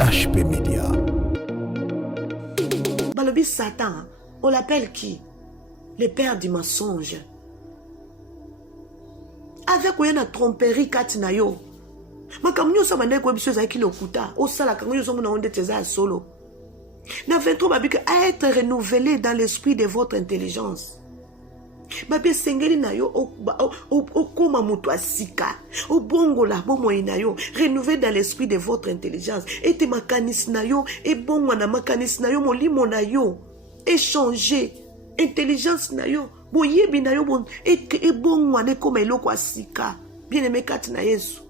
HP Media. Balobi Satan, on l'appelle qui? Le père du mensonge. Avec quoi na tromperie katina yo. Makamnyo sa bande ko biso za ki lokuta. O sala kanyo zo mona onde teza solo. Na 23 babika à être renouvelé dans l'esprit de votre intelligence. Babi sengeli na yo o koma mutu asika. O bongo la bomo ina yo renouvelé dans l'esprit de votre intelligence. Et te makanis na yo e bongo na makanis na yo molimo na yo échanger intelligence na yo boyebi na yo bon e bongo na koma eloko asika. Bien-aimé katina Yesu.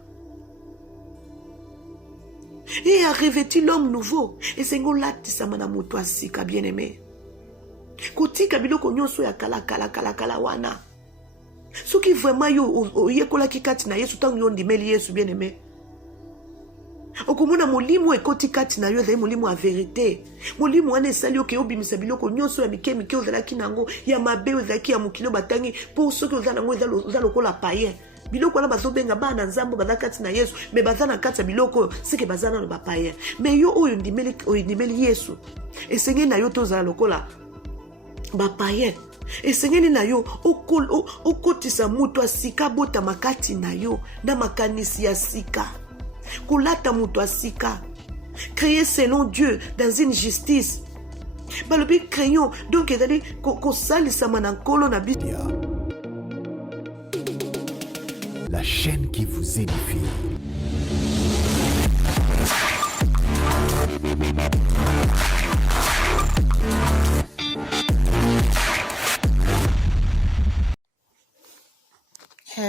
Et a revêtu l'homme nouveau. Et c'est un lati samana mutu asika bien-aimé. Kotika biloko nyonso ya kala wana. Soki vraiment yo yekola kikati na Yesu tangu yo ndimeli Yesu bien-aimé. Okomona molimo ekoti kati na yo za molimo a vérité. Molimo wana esali yo ke obimisa biloko nyonso ya mike ozalaki nango ya mabe ozalaki ya mokilo batangi pour soki ozala nango eza lokola païen. Biloko wana bazobenga bana nzambo baza kati na Yesu me baza na kati ya biloko seke baza na bapaïen. Mais yo oyo ndimeli Yesu esengeli na yo tozala lokola bapaïen. Esengeli na yo okotisa mutu asika bota makati na yo na makanisi ya sika. Kulata mutu asika. Créer selon Dieu dans une justice. Balobi crayon donc ezali kosalisama na nkolo na biso. La chaîne qui vous édifie.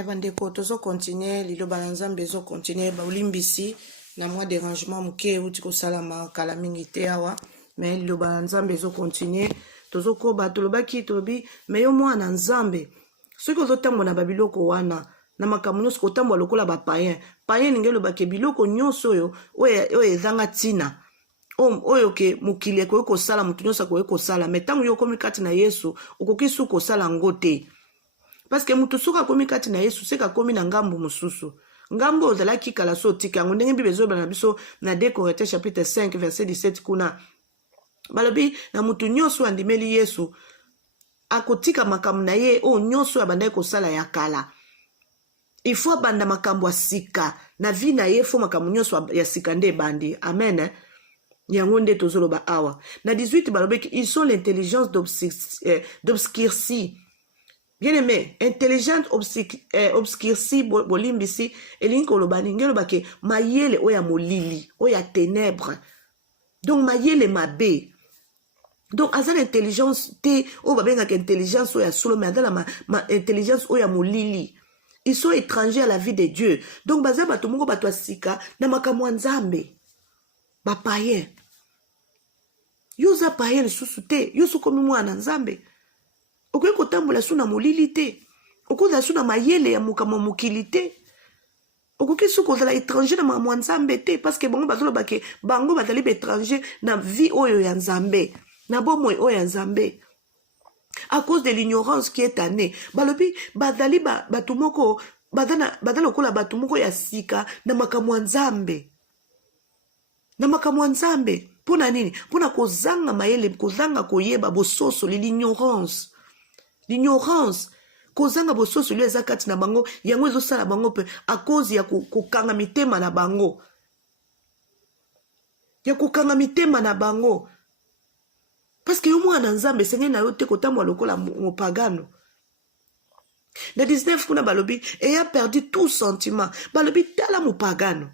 Bandeko tozo continuer lilo balanzambe zo continuer ba ulimbisi na mwa dérangement muke uti ko salama kala mingi te awa mais lilo balanzambe zo continuer tozo ko ba tolobaki tobi mais yo mwana nzambe soki ozotambo na babiloko wana na makambo nyonso kotambo lokola ba païen ngelo bake biloko nyonso oyo ezanga tina oyo ke mukili ko kosala mutu nyonso ko kosala mais tangu yo komi kati na Yesu okoki su kosala ngote. Parce que mutu suka komi kati na Yesu seka komi na ngambu mususu. Ngambu ozalaki kala so tika ndenge Bible zo bana biso na 2 Corinthiens chapitre 5 verset 17 kuna. Balobi na mutu nyonso andimeli Yesu akotika makambo na ye o nyonso ya banda kosala ya kala. Il faut banda makambo ya sika na vie na ye fo makambo nyonso ya sika nde bandi. Amen. Yango nde tozoloba awa. Na 18 balobi ils sont l'intelligence d'obscurci. Bien-aimé, intelligente obscurci bolimbisi elinko lobani ngelo bake mayele oya molili oya ténèbres. Donc mayele mabe. Donc azal intelligence te o babenga ke intelligence oya solo mais azala ma intelligence oya molili. Ils sont étrangers à la vie de Dieu. Donc baza bato moko bato asika na makambo nzambe. Ba païen. Yoza païen susu te, yosu komi mwana nzambe. Okoki kotambola su na molili te. Okozala su na mayele ya mokamo mokili te. Okoki su kozala étranger na makambo nzambe te parce que bango bazoloba ke bango bazali étranger na vie oyo ya nzambe. Na bomoi oyo ya nzambe. À cause de l'ignorance qui est année. Balobi bazali batu moko badana lokola batu moko ya sika na makambo nzambe. Na makambo nzambe. Pona nini? Pona kozanga mayele kozanga koyeba bososo l'ignorance. L'ignorance, kozanga bososo li ezakati na bango, yango ezosala bango pe a cause ya kokanga mitema na bango. Ya kokanga mitema na bango. Parce que yo mwana nzambe senge na yo te kotamwa lokola mopagano. Na 19 kuna balobi eya perdu tout sentiment. Balobi tala mopagano.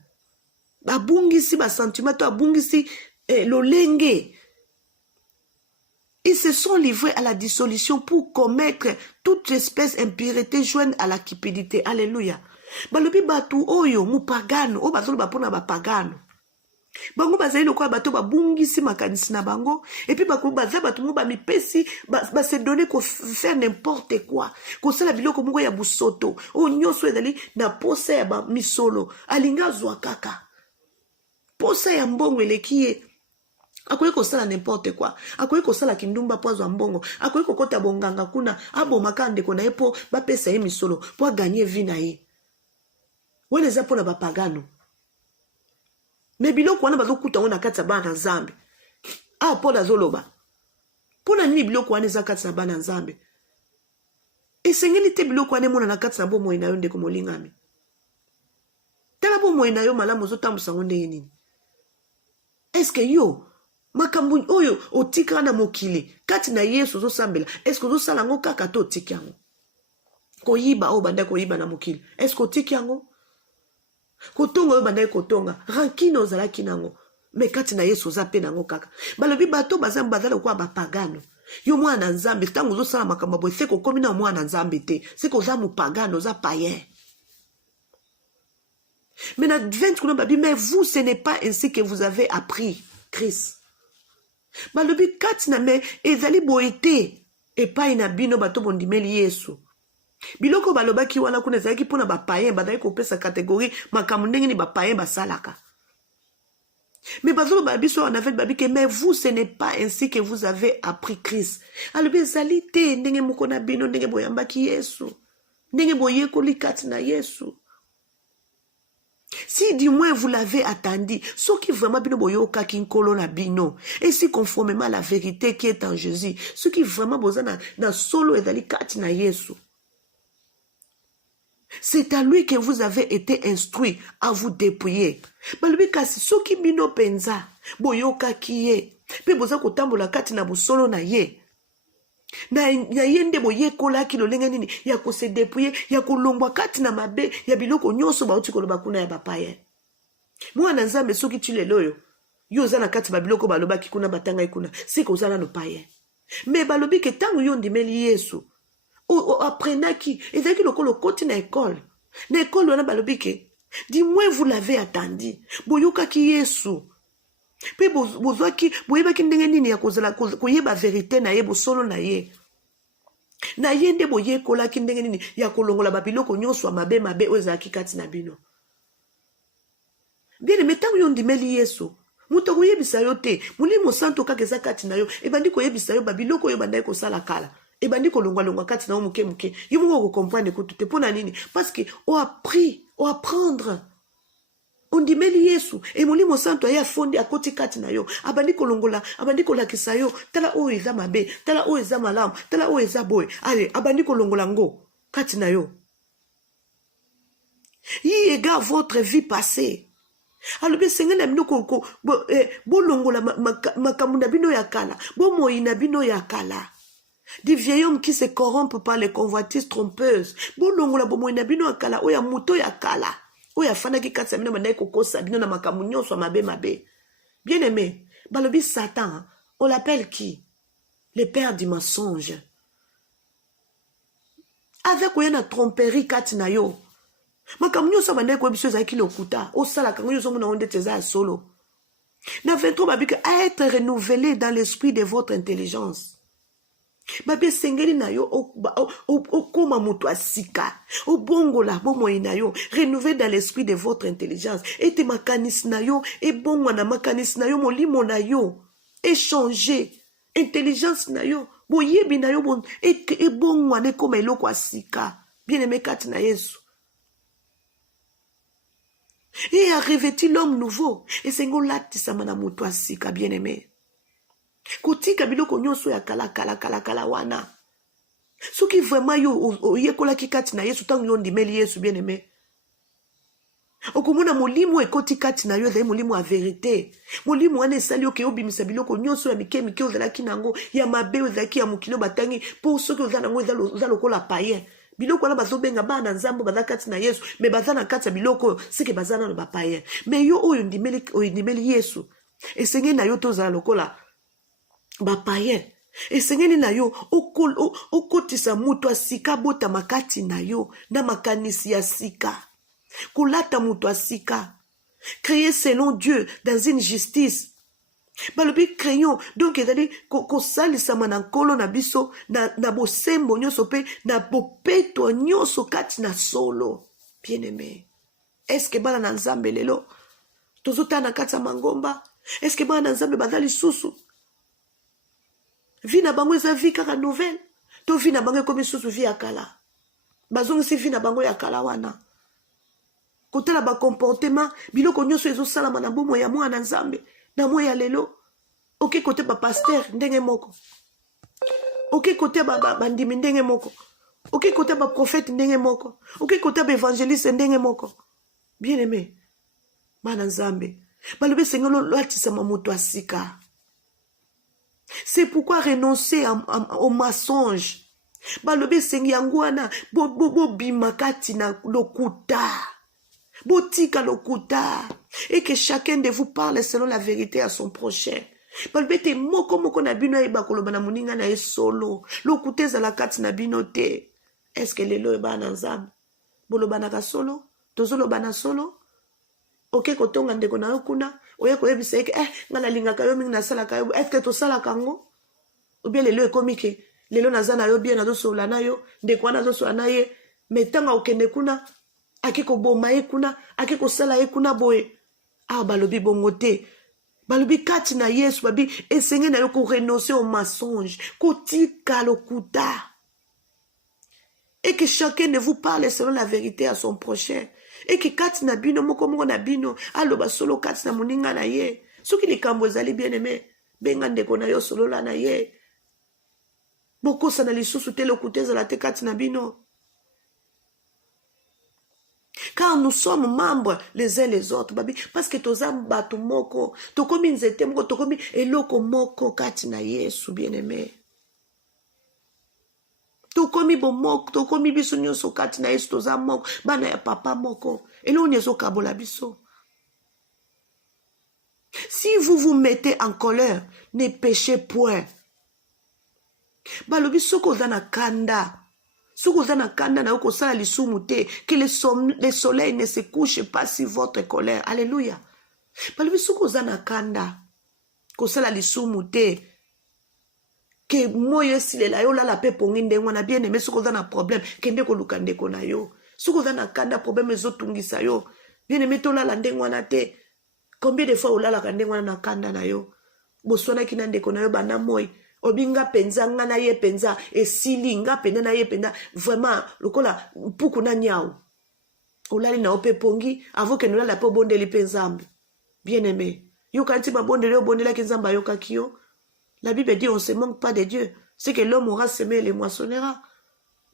Babungisi ba sentiment to abungisi lolenge. Ils se sont livrés à la dissolution pour commettre toute espèce d'impureté jointe à la cupidité. Alléluia. Balobi batu oyo mupagano, o bazolo bapona bapagano. Bango bazali lokola bato babungisi makanisi na bango et puis bakulu baza bato mo ba mipesi ba se donner ko faire n'importe quoi. Ko sala biloko moko ya busoto. O nyonso ezali na posa ya ba misolo. Alinga zwa kaka. Posa ya mbongo elekie. Akoye kosala n'importe quoi. Akoye kosala kindumba po azwa mbongo. Akoye kokota bonganga kuna abo makande ko na ye po ba pesa ye misolo po gagner vie na ye. Wele za po na bapagano. Mais biloko wana bazokuta ngo na kati ya bana nzambe. Ah, Paul azoloba. Pona nini biloko wana eza kati na bana nzambe? Esengeli te biloko wana emona na kati na bomoi na yo ndeko molingami. Tala bomoi na yo malamu ozotambusa ngo ndenge nini? Eske yo makambo oyo otika na mokili kati na Yesu ozosambela, eske ozosala ngo kaka to otiki yango? Koyiba oyo bandai koyiba na mokili, eske otiki yango? Kotonga oyo bandai kotonga, rankine ozalaki nango, me kati na Yesu oza pe nango kaka. Balobi bato bazala kwa bapagano. Yo mwana nzambe, tango ozosala makambo boye, seko komi na mwana nzambe te, seko oza mupagano, oza païen. Mais dans 20 kuna babi, mais vous, ce n'est pas ainsi que vous avez appris Christ. Balobi kati na me ezali boete epai na bino bato bondimeli Yesu. Biloko balobaki wana kuna ezalaki mpona bapayen bazali kopesa kategori makambo ndenge ni bapayen basalaka. Mais bazoloba biso en fait babi que mais vous ce n'est pas ainsi que vous avez appris Christ. Alobi ezali te ndenge moko na bino ndenge boyambaki Yesu. Ndenge boyekoli kati na Yesu. Si du moins vous l'avez attendu, ce qui vraiment bino boyoka kinkolo na bino, et si conformément à la vérité qui est en Jésus, ce qui vraiment besoin na solo ezali kati na Yesu. C'est à lui que vous avez été instruit à vous dépouiller. Balobi kasi soki bino penza boyoka kiye, pe boza kotambola kati na bosolo na ye. Na yende boye kola ki lolenga nini ya ko se dépouiller ya ko longwa kati na mabe ya biloko nyoso ba uti koloba kuna ya bapaye. Mwana nzambe soki tu leloyo yo za na kati ba biloko baloba ki kuna batanga ikuna siko zala no paye. Mais balobi ke tangu yo ndimeli Yesu o apprenaki ezaki lokolo koti na école. Na école wana balobi ke du moins vous l'avez attendu. Boyoka ki Yesu. Pe bozwaki boyebaki ndenge nini ya kozala koyeba vérité na ye bosolo na ye. Na ye nde boyekolaki ndenge nini ya kolongola babiloko nyonso mabe oyo ezalaki kati na bino. Bien aimé, tango yo ndimeli Yesu muto koyebisa yo te Molimo Santo kaka eza kati na yo ebandi koyebisa yo babiloko oyo bandai kosala kala ebandi kolongwa kati na yo muke yo moko comprendre ko tout pona nini parce que on apprendre ondimeli Yesu e Molimo Santo ya fondi akoti kati na yo abandi kolongola abandi kolakisa yo tala oyo eza mabe tala oyo eza malamu tala oyo eza boy ale abandi kolongola ngo kati na yo yi ega votre vie passée. Alors bien senga na bino ko bolongola makambo na bino ya kala bomoi na bino ya kala. Des vieils hommes qui se corrompent par les convoitises trompeuses. Bolongola bomoi na bino ya kala oya moto ya kala. Oya fana ki katsa bino manai kokosa bino na makambo nyonso mabe. Bien aimé, balobi Satan, on l'appelle qui? Le père du mensonge. Avec oya na tromperie kati na yo. Makambo nyonso manai ko biso za ki lokuta. O sala kango nyonso mona onde teza solo. Na 23 babi que à être renouvelé dans l'esprit de votre intelligence. Babi sengeli na yo okoma mutu asika obongola bomoi na yo renouvelé dans l'esprit de votre intelligence ete makanisi na yo ebongwa na makanisi na yo molimo na yo échanger intelligence na yo boyebi na yo bon ebongwa ne koma eloko asika bien aimé kati na Yesu. Et a revêtu l'homme nouveau et sengo latisa mana mutu asika bien aimé. Kotika biloko nyonso ya kala wana. Soki vraiment yo yekola kikati na Yesu tangu yo ndimeli Yesu bien aimé. Okomona molimo ekoti kati na yo za molimo a vérité. Molimo wana esali yo ke obimisa biloko nyonso ya mike ozalaki nango ya mabe ozalaki ya mokilo batangi pour soki ozala nango eza lokola païen. Biloko wana bazobenga bana nzambo baza kati na Yesu me baza na kati ya biloko seke baza na bapaïen. Mais yo oyo ndimeli Yesu esenge na yo tozala lokola bapaïen. Esengeni na yo okotisa mutu asika bota makati na yo na makanisi ya sika. Kulata mutu asika. Créer selon Dieu dans une justice. Balobi crayon donc ezali kosalisa na nkolo na biso na bosembo nyonso pe na bopeto nyonso kati na solo. Bien aimé. Est-ce que bana na nzambe lelo tozota na kati ya mangomba? Est-ce que bana na nzambe bazali susu? Vi na bango eza vi kaka nouvelle. To vi na bango komi susu vi ya kala. Bazongi si vi na bango ya kala wana. kotala ba comportement biloko nyonso ezosalama na bomo ya mwana nzambe na mwa ya lelo oke kote ba pasteur ndenge moko oke kote bandimi ndenge moko oke kote ba prophète ndenge moko oke kote ba évangéliste ndenge moko bien aimé mwana nzambe balobi sengelo loatisama moto asika. C'est pourquoi renoncer au mensonge balobi sengi yango wana bobima kati na lokuta botika lokuta et que chacun de vous parle selon la vérité à son prochain. Balobi te moko na bino ayeba koloba na moninga na ye solo lokuta ezala kati na bino te. Est-ce que lelo eba na nzambe bolobanaka solo tozoloba na solo oke kotonga ndeko na yo kuna oye koyebisa eke nga nalingaka yo mingi nasalaka yo est-ce que tosalaka ngo ou bien lelo ekomi ke lelo naza na yo bien nazosola na yo ndeko wana azosola na ye me ntango okende kuna ake koboma ye kuna ake kosala ye kuna boye balobi bongo te balobi kati na yesu babi esenge na yo korenoncer au mensonge kotika lokuta et que chacun de vous parle selon la vérité à son prochain. Et que kati na bino moko na bino aloba solo kati na moninga na ye soki likambo ezali bien aimé benga ndeko na yo solo la na ye bokosa na lisusu te lokuta ezala te kati na bino. Car nous sommes membres les uns les autres babi parce que toza bato moko tokomi nzete moko tokomi eloko moko kati na yesu bien aimé. Tokomi bomoko tokomi biso nyonso kati na yesu toza moko bana ya papa moko eloko ezokabola biso. Si vous vous mettez en colère ne péchez point. Balobi soko za na kanda soko za na kanda na yoko sala lisumu te que le soleil ne se couche pas sur votre colère. Alléluia. Balobi soko za na kanda ko sala lisumu te que moyo silela yo lala pe pongi ndengo na bien aimé soko za na problème kende ko luka ndeko na yo soko za na kanda problème ezotungisa yo bien aimé to lala ndengo na te. Combien de fois olala ka ndengo na kanda na yo boswana kina ndeko na yo bana moy obinga penza nga na ye penza esili nga penda na ye penda vraiment lokola puku na nyao olali na ope pongi avant que nolala pe bondeli penzambe bien aimé yo kanti ba bondeli obondela kenzamba yo kakio. La Bible dit on ne se manque pas de Dieu. C'est que l'homme aura semé et le moissonnera.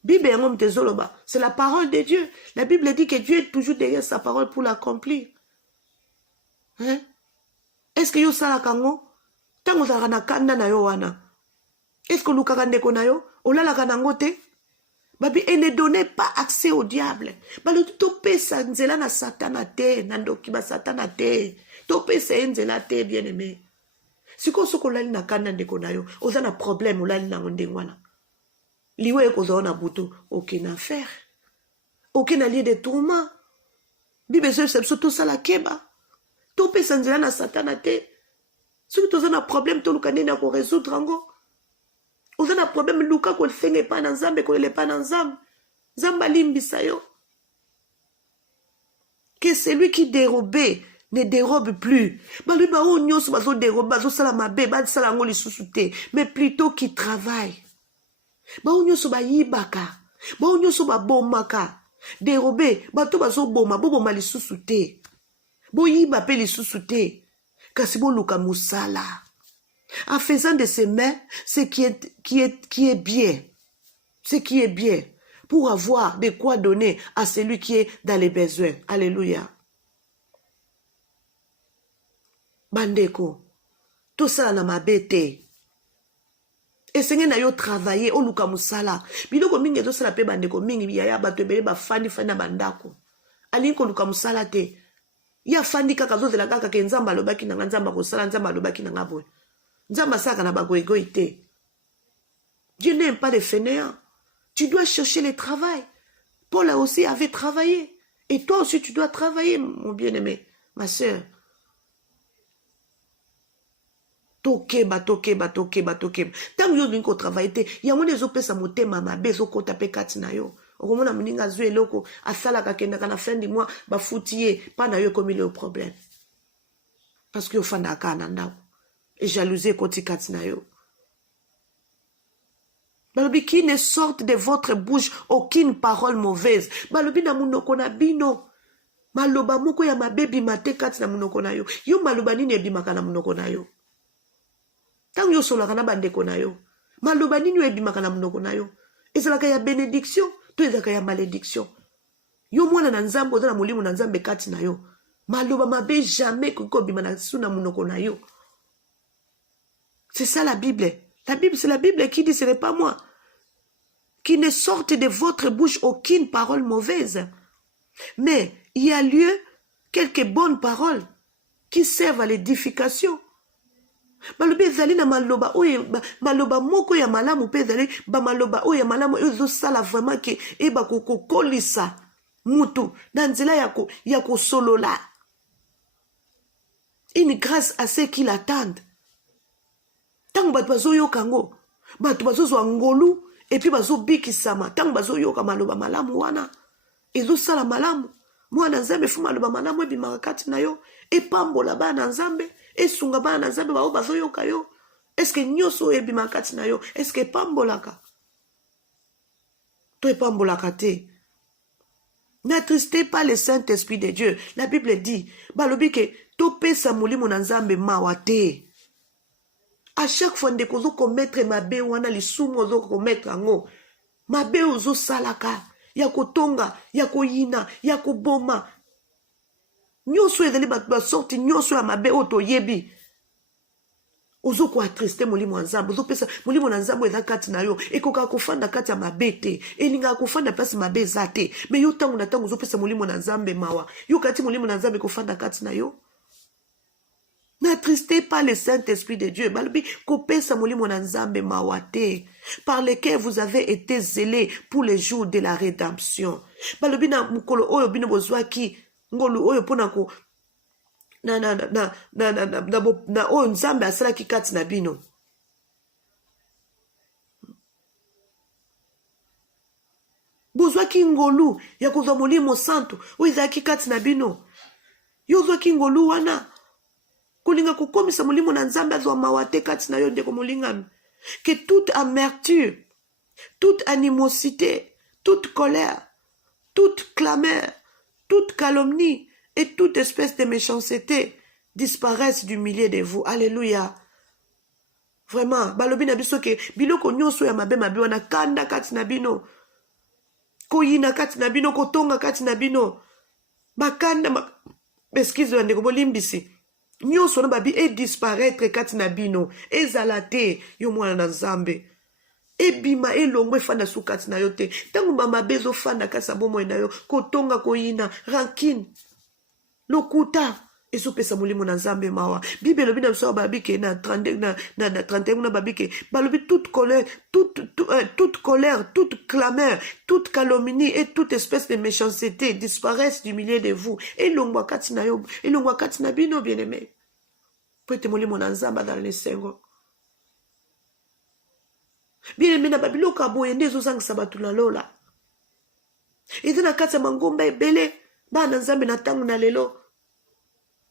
Bible est un homme de Zoloba. C'est la parole de Dieu. La Bible dit que Dieu est toujours derrière sa parole pour l'accomplir. Hein? Est-ce que yo sala kango? Tango za kana kanda na yo wana. Est-ce que lukaka ndeko na yo? Olala kanango te? Babi, et ne donnez pas accès au diable. Babi, topé sa nzela na satana te. Nandoki ba satana te. Topé sa nzela te, bien aimé. Si ko soko lali na kanda ndeko na yo, oza na problème olali na ndengwana. Liwe ko na butu, aucune affaire. Aucun lieu de tourment. Bible c'est surtout ça la keba. To pe sanzela na satana te. Si tu as un problème to lukane na ko résoudre ngo. Oza na problème luka ko fenge pa na nzambe ko le pa na nzambe. Nzamba limbisa yo. Que celui qui dérobait ne dérobe plus. Mais plutôt qui travaille. Dérober, bato bazo boma, boma li susute. Bo yiba pe li susute. Kasi bo luka musala. En faisant de ses mains ce qui est bien. Ce qui est bien. Pour avoir de quoi donner à celui qui est dans les besoins. Alléluia. Bandeko, tout ça na mabete. Et c'est na yo travailler au luka musala. Biloko mingi to sala pe bandeko mingi ya bato ebele ba fandi na bandako. Alinko luka musala te. Ya fandi kaka zo zela kaka ke nzamba lobaki na nzamba ko sala nzamba lobaki na ngaboy. Nzamba saka na bagoego ite. Dieu n'aime pas les fainéants. Tu dois chercher le travail. Paul aussi avait travaillé. Et toi aussi tu dois travailler, mon bien-aimé, ma sœur. Tokeba. Tant yo linko travailler te, ya mone zo pesa motema mabe zo kota pe kati na yo. Okomona muninga zo eloko asala ka kenda kana fin du mois ba futiye pa na yo comme le problème. Parce que yo fanda ka na ndako. Et jalousie koti kati na yo. Balobi qui ne sorte de votre bouche aucune parole mauvaise. Balobi na munoko na bino. Maloba moko ya mabe bimate kati na munoko na yo. Yo maloba nini ebimaka na munoko na yo? Tango yo solaka na bandeko na yo. Maloba nini ebimaka na munoko na yo? Ezalaka ya bénédiction, to ezalaka ya malédiction. Yo mwana na nzambe oza na molimo na nzambe kati na yo. Maloba mabe jamais koko bima na su na munoko na yo. C'est ça la Bible. La Bible, c'est la Bible qui dit, ce n'est pas moi. Qu'il ne sorte de votre bouche aucune parole mauvaise. Mais il y a lieu quelques bonnes paroles qui servent à l'édification. Maloba ezali na maloba oyo maloba moko ya malamu pe ezali ba maloba oyo ya malamu ezo sala vraiment ke eba kokolisa mutu na nzela ya kosolola. Une grâce à ceux qui l'attendent. Tango bato bazo yoka ngo, bato bazo zwa ngolu et puis bazo bikisama. Tango bazo yoka maloba malamu wana ezo sala malamu. Mwana nzambe fu maloba malamu ebimaka kati na yo epambola bana nzambe esunga bana nzambe bao bazo yoka yo. Est-ce que nyoso ebimaka kati na yo? Est-ce que epambolaka? To epambolaka te. N'attristez pas le Saint-Esprit de Dieu. La Bible dit, balobi ke to pesa molimo na nzambe mawa te. À chaque fois ndeko zo commettre mabe wana lisumu zo commettre ngo. Mabe ozo salaka, ya kotonga, ya koyina, ya koboma. Nyoso ezali ba sorti nyoso ya mabe oto yebi. Ozo ko attriste molimo nzambe, ozo pesa molimo na nzambe eza kati na yo, ekoka kofanda kati ya mabe te, elinga kofanda pasi mabe za te. Mais yo tango na tango ozo pesa molimo na nzambe mawa. Yo kati molimo na nzambe kofanda kati na yo. N'attristez pas le Saint-Esprit de Dieu. Balobi kopesa molimo na nzambe mawa te, par lesquels vous avez été zélés pour les jours de la rédemption. Balobi na mukolo oyo bino bozwaki ngolu oyo pona ko na oyo nzambe asalaki kati na bino. Bozwaki ngolu ya kozwa molimo santo oyo ezalaki kati na bino. Yo zwaki ngolu wana kolinga kokomisa molimo na nzambe azwa mawa te kati na yo ndeko molingami. Que toute amertume, toute animosité, toute colère, toute clameur, toute calomnie et toute espèce de méchanceté disparaissent du milieu de vous. Alléluia. Vraiment, balobi na biso ke biloko nyonso ya mabe mabe wana kanda kati na bino. Koyina kati na bino, kotonga kati na bino. Bakanda excuse ndeko bolimbisi. Nyonso na babi e disparaître kati na bino. Ezala te yo mwana na nzambe. Ebima elongwe fanda su kati na yo te. Tango mabe zo fanda kati na bomoi na yo, kotonga koyina, rancune, lokuta ezo pesa molimo na nzambe mawa. Bible lobi na biso babi ke na 31 na babi ke balobi toute colère, toute colère, toute clameur, toute calomnie et toute espèce de méchanceté disparaissent du milieu de vous. Elongwa kati na yo, elongwa kati na bino bien-aimé. Pwete molimo na nzamba dans le sengo. Bien-aimé na babilo kaboye ndezo zangisa batu na lola. Ezana kati ya mangomba ebele bana nzambe na tango na lelo.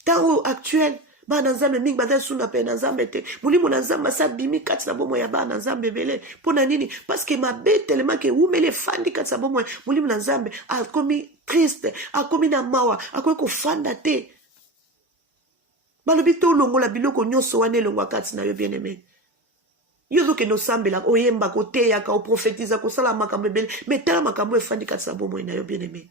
Tango actuel bana nzambe mingi bada suna pe na nzambe te. Molimo na nzamba sa bimi kati na bomo ya bana nzambe ebele. Pona nini? Parce que mabe tellement que umele fandi kati na bomo molimo na nzambe a komi triste, a komi na mawa, a komi ko fanda te. Balobi to longola biloko nyonso wane longwa kati na yo bien-aimé. Yozo ke no sambela oyemba koteya ka oprofetiza ko sala makambo ebele, mais tala makambo efandi kati na bomo na yo bien-aimé.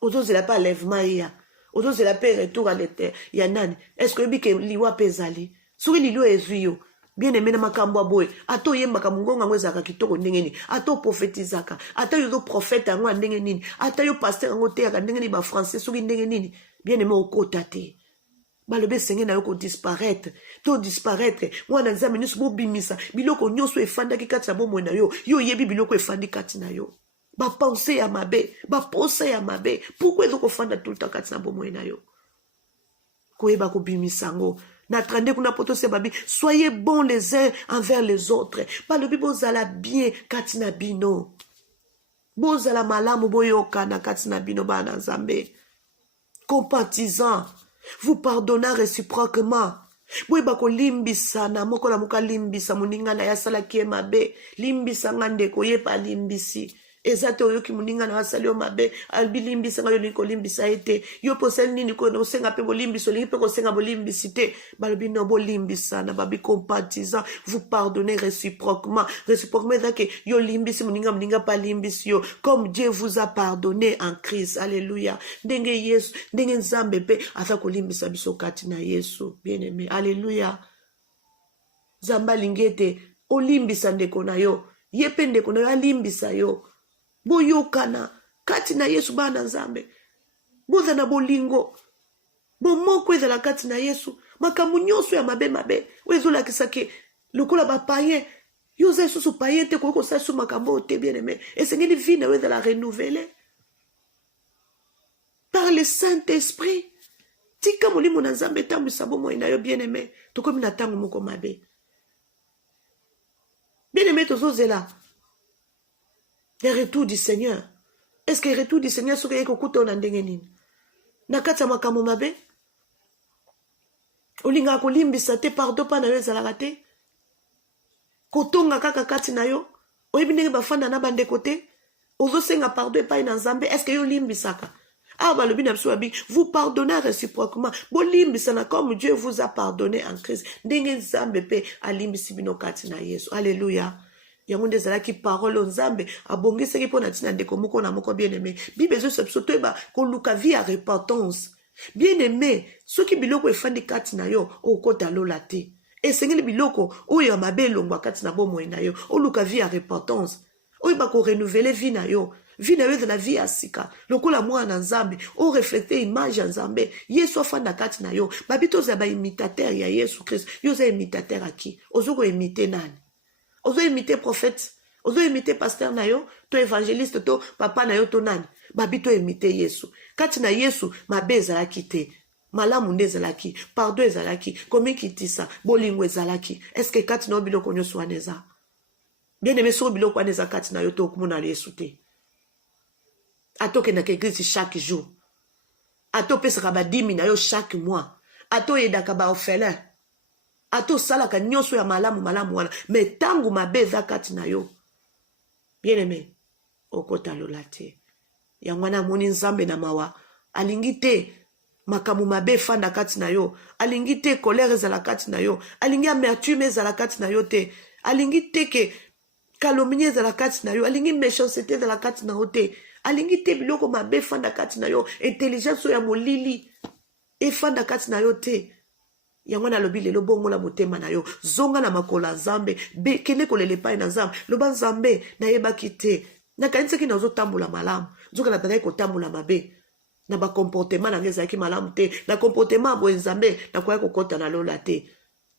Ozo zela pa lèvement ya. Ozo zela pa retour à l'éternel. Ya nani? Est-ce que bi ke liwa pezali? Suri lilo ezuyo. Bien-aimé na makambo aboy. Ato yemba ka mungonga ngweza ka kitoko ndenge nini? Ato prophétisaka. Ato yozo prophète ngwa ndenge nini? Ato yo pasteur ngo teya ka ndenge ni ba français suri ndenge nini? Bien-aimé okota te. Balobe senge na yo ko disparaître. To disparaître. Mwana nzambe nyonso bo bimisa. Biloko nyonso efanda ki kati na bomo na yo. Yo yebi biloko efandi kati na yo. Ba pensée ya mabe, ba pensée ya mabe. Pourquoi ezoko fanda tout le temps kati na bomo na yo? Koyeba ko bimisango. Na trande kuna poto se babi, soyez bons les uns envers les autres. Balobi bozala bien kati na bino. Bozala malamu boyoka na kati na bino bana nzambe. Compatissant. Vous pardonnez réciproquement. Boyeba ko limbisa na mokola muka limbisa muninga na yasala kie mabe. Limbisa ngande ko yepa limbisi. eza te oyoki moninga na asali yo mabe abilimbisa nga yo lingi kolimbisa ye te yo mpo osali nini kosenga mpe bolimbisi olingi mpe kosenga bolimbisi te balobi no bolimbisana babi compatissant vous pardonnez réciproquement ezake yo limbisi moninga mpe alimbisi yo comme Dieu vous a pardonné en Christ. Alléluia. Ndenge Yesu ndenge Nzambe mpe aza kolimbisa biso kati na Yesu bien aimé. Alléluia. Nzambe alingi ete olimbisa ndeko na yo ye mpe ndeko na yo alimbisa yo boyokana kati na Yesu bana Nzambe boza na bolingo bomoko ezala kati na Yesu makambo nyonso ya mabe ezolakisa ke lokola bapayen yo oza lisusu payen te koki kosala so makambo te bien aimé esengeli vie na yo ezala renouvelé par le Saint-Esprit. Tika molimo na Nzambe etambwisa bomoi na yo bien aimé tokomi na ntango moko mabe. Bien aimé tozozela le retour du Seigneur. Est-ce que le retour du Seigneur soki ekokuta na ndenge nini na kati ya makambo mabe olingaka kolimbisa te pardon pa na yo ezalaka te kotonga kaka kati na yo oyebi ndenge bafanda na bandeko te ozosenga pardon epai na Nzambe. Est-ce que yo limbisaka ah balobi na biso babi vous pardonnez réciproquement bolimbisana comme Dieu vous a pardonné en Christ ndenge Nzambe pe alimbisi bino kati na Yesu. Alléluia. Yango nde ezalaki parole Nzambe abongisaki mpo na ntina ndeko moko na moko bien aimé Bible ezoyebisa biso toyeba koluka vie ya repentance bien aimé soki biloko efandi kati na yo okota lola te esengeli biloko oyo ya mabe elongwa kati na bomoi na yo oluka vie ya repentance oyeba korenouveler vie na yo ezala vie ya sika lokola mwana Nzambe oreflecte image ya Nzambe Yesu afanda kati na yo babi tozala baimitateur ya Yesu Christ yo oza imitateur aki ozokoimite nani ozoimite prophète ozoimite pasteur na yo to évangéliste to papa na yo to nani babi to imite Yesu kati na Yesu mabe ezalaki te malamu nde ezalaki pardon ezalaki komikitisa bolingo ezalaki eske kati na yo biloko nyonso wana eza bien aimé soki biloko wana eza kati na yo to okomona Yesu te atokendaka église chaque jour atopesaka badimi na yo chaque mois atoyedaka baorphelin atosalaka nyonso ya malamu wana me ntango mabe eza kati na yo bien aimé okota lola te yango wana amoni Nzambe na mawa alingi te makambo mabe efanda kati na yo alingi te colère ezala kati na yo alingi amertume ezala kati na yo te alingi te ke calomnie ezala kati na yo alingi méchanceté ezala kati na yo te alingi te biloko mabe efanda kati na yo intelligence ya molili efanda kati na yo te yango nalobi lelo bongola motema na yo zonga na makolo ya Nzambe kende kolela epai na Nzambe loba Nzambe nayebaki te nakanisaki nazotambola malamu nzoka natandaki kotambola mabe na bakomportema na ngai ezalaki malamu te na komportema ya boye Nzambe nakoya kokota na lola te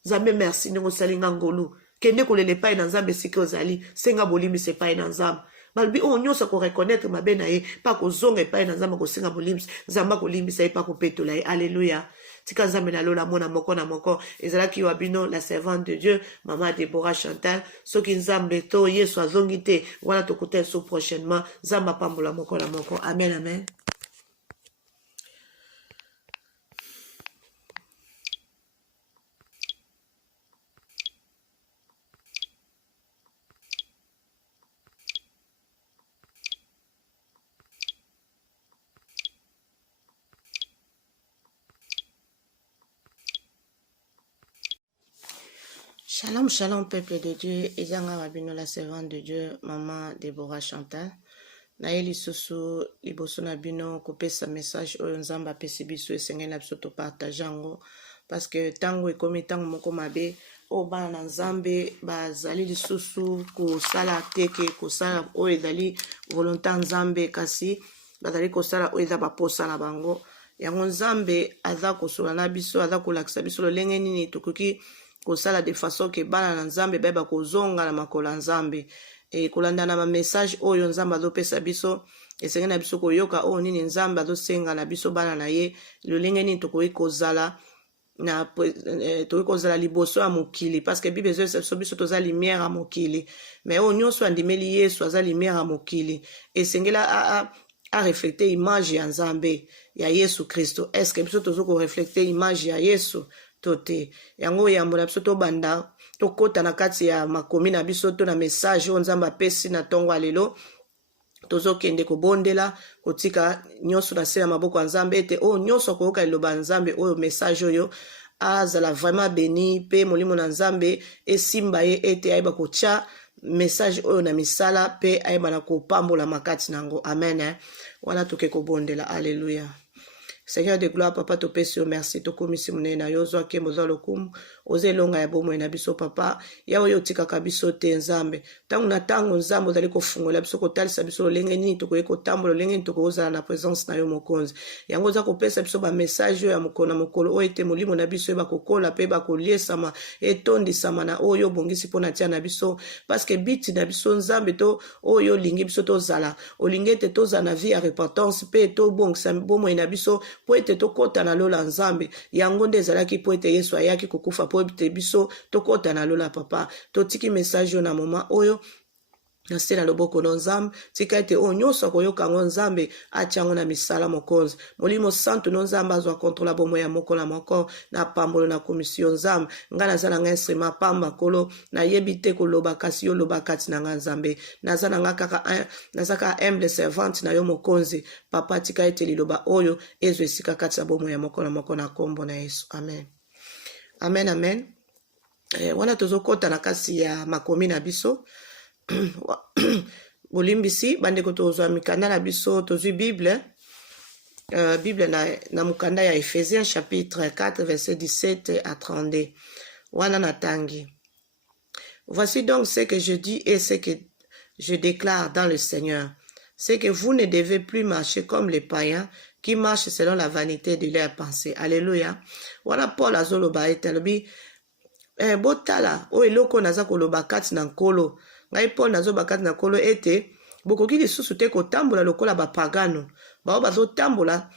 Nzambe merci ndenge osali nga ngolu kende kolela epai na Nzambe esika ozali senga bolimbisa epai na Nzambe balobi oyo nyonso koreconnaitre mabe na ye mpa kozonga epai na Nzambe kosenga bolimbisa Nzambe akolimbisa ye mpa kopetola ye. Alléluia. Tika Nzambe na lola mona moko na moko ezalaki yo abino la servante de Dieu Maman Deborah Chantal soki Nzambe to Yesu azongi te wana tokuta so prochainement Nzambe apambola moko na moko. Amen, amen. Shalom, shalom, peuple de Dieu. Ezanga Rabino, la servante de Dieu, Maman Deborah Chantal. Naeli susu liboso na bino kopesa message oyo Nzambe apesi biso esengeli na biso topartage yango parce que tango ekomi tango moko mabe oyo bana na Nzambe bazali lisusu kosala teke kosala oyo ezali volonté Nzambe kasi bazali kosala oyo eza baposa na bango yango Nzambe aza kosola na biso aza kolakisa biso lolenge nini tokoki kosala de façon ke bana na Nzambe bayeba kozonga na makolo ya Nzambe e kolanda na message oyo Nzambe azopesa biso esengeli na biso koyoka oyo nini Nzambe azosenga na biso bana na ye lolenge nini tokoki kozala na tokoki kozala liboso ya mokili parce que Bible ezoyebisa biso toza lumière ya mokili mais oyo nyonso andimeli Yesu aza lumière ya mokili esengeli a reflecter image ya Nzambe ya Yesu Kristo. Est-ce que biso tozo ko reflecter image ya Yesu tote yango yambola biso to banda to kota na kati ya makomi na biso to na message oyo Nzambe apesi na tongo alelo tozokende kobondela kotika nyonso na se ya maboko ya nzambe ete oyo nyonso akoyoka liloba ya nzambe oyo message oyo azala vraiment beni pe molimo na nzambe esimba ye ete ayeba kotia message oyo na misala pe ayeba na kopambola makati nango amen wana toke kobondela alleluya. Seigneur de gloire, papa, to pesi merci, to komisi munena yozo ake moza lokumu, oze longa ya bomo na biso papa, ya oyo tikaka biso te nzambe. Tangu na tangu nzambe ozali kofungola biso kotalisa biso lolenge nini tokoye kotambola lolenge nini tokozala na présence na yo mokonzi. Yango za kopesa biso ba message ya mokolo na mokolo oyo ete molimo na biso eba kokola pe ba koliesama etondisama na oyo bongisi pona tia na biso parce que biti na biso nzambe to oyo lingi biso to zala olingi ete toza na vie ya repentance pe to bongisa bomo na biso po ete tokota na lola nzambe yango nde ezalaki po ete Yesu ayaki kokufa po ete biso tokota na lola papa totiki message yo na moma oyo na se na loboko no nzambe tika ete oyo nyonso akoyoka yango nzambe atia yango na misala mokonzi molimo santo no nzambe azwa kontrola bomo ya moko na moko na pambolo na komisio nzambe nga naza na nga instrument pamba kolo nayebi te koloba kasi yo loba kati na nga nzambe naza na nga kaka humble servante na yo mokonzi papa tika ete liloba oyo ezwa esika kati ya bomo ya moko na moko na kombo na Yesu amen amen amen. Wana tozokota na kasi ya makomi na biso bolimbisi bandeko tozwa mikanda na biso tozwi Bible na mukanda ya Ephésiens chapitre 4 verset 17 à 32 wana natangi. Voici donc ce que je dis et ce que je déclare dans le Seigneur, c'est que vous ne devez plus marcher comme les païens qui marchent selon la vanité de leurs pensées. Alléluia. Wana Paul azoloba etalobi botala o eloko naza koloba kati na nkolo ngai Paul nazoba kati na nkolo ete bokoki lisusu te kotambola lokola bapagano bao bazotambola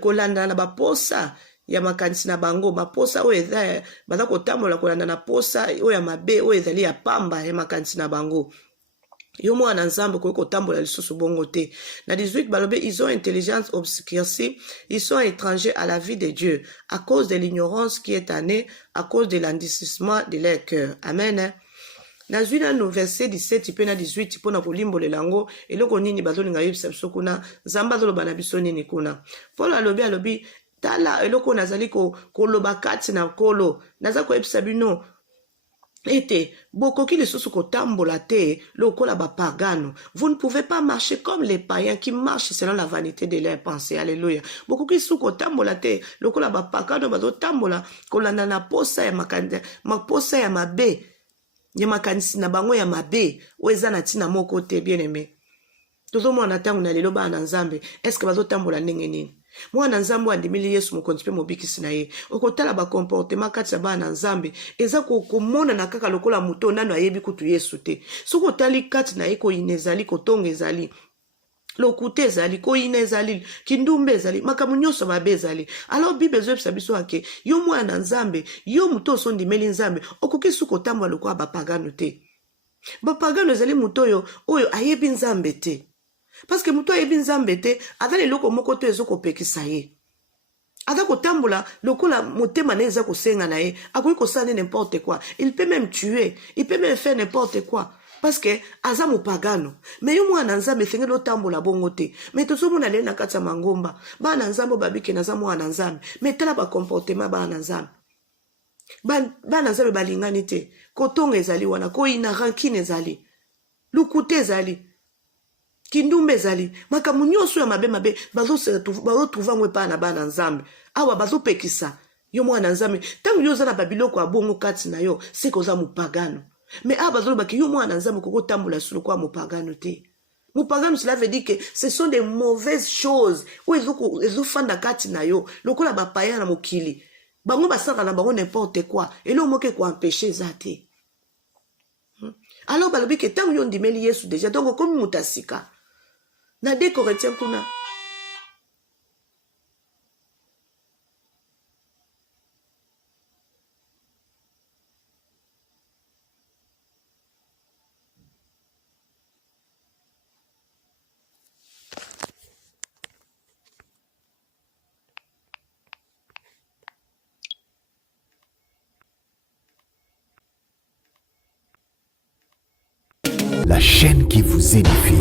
kolanda na baposa ya makanisi na bango baposa oyo eza baza kotambola kolanda na posa oyo ya mabe oyo ezali ya pamba ya makanisi na bango yo mwana nzambe koki kotambola lisusu bongo te. Na 18 balobe ils ont intelligence obscurcie, ils sont étrangers à la vie de Dieu à cause de l'ignorance qui est en eux, à cause de l'endurcissement de leur cœur. Amen. Nazwi na no verset 17 pe na 18 pona kolimbolela yango eloko nini bazolinga yebisa biso kuna nzambe azoloba na biso nini kuna. Paul alobi tala eloko nazali koloba kati na nkolo naza koyebisa bino ete bokoki lisusu kotambola te lokola bapagano. Vous ne pouvez pas marcher comme les païens qui marchent selon la vanité de leurs pensées. Alléluia. Bokoki lisusu kotambola te lokola bapagano bazotambola kolanda na posa ya maposa ya mabe ya makanisi na bango ya mabe oeza na tina moko te bien aimé. Tozomona tangu na lelo bana nzambe est-ce que bazotambola ndenge nini? Mwana nzambe andimili Yesu mokonzi pe mobikisi na ye okotala ba comportement kati ya bana nzambe eza komona na kaka lokola muto nano ayebi kutu Yesu te soko tali kati na ye ko inezali kotonga ezali lokute ezali koyina ezali kindumbe ezali makambo nyonso mabe ezali. Alors Bible ezobisa biso ake yo mwana nzambe yo muto osondimeli nzambe okoki su kotambola lokola bapagano te. Bapagano ezali muto oyo ayebi nzambe te. Parce que muto ayebi nzambe te aza eloko moko to ezokopekisa ye aza kotambola lokola motema na eza kosenga na ye akoki kosala n'importe quoi, il peut même tuer, il peut même faire n'importe quoi parce que aza mopagano. Mais yo mwana nzambe esengeli otambola bongo te. Mais tozomona lelo na kati ya mangomba bana nzambe babike naza mwana nzambe mais tala bacomportement bana nzambe bana nzambe balingani te kotonga ezali wana koyina rankine ezali lukute ezali kindumbe ezali makambo nyonso ya mabe bazotrouva ngwe pa na bana nzambe awa bazopekisa yo mwana nzambe tangu yo oza na babiloko ya bongo kati na yo seke oza mopagano. Mais awa bazolobaki yo mwana nzambe kokotambola solo kwa mopagano te. Mopagano cela veut dire que ce sont des mauvaises choses oyo ezofanda kati na yo lokola bapaya na mokili bango basaka na bango n'importe quoi eloko moko ekoempêche eza te. Alors balobi ke tangu yo ndimeli Yesu déjà donc okomi mutu asika na 2 Corinthiens kuna La chaîne qui vous édifie.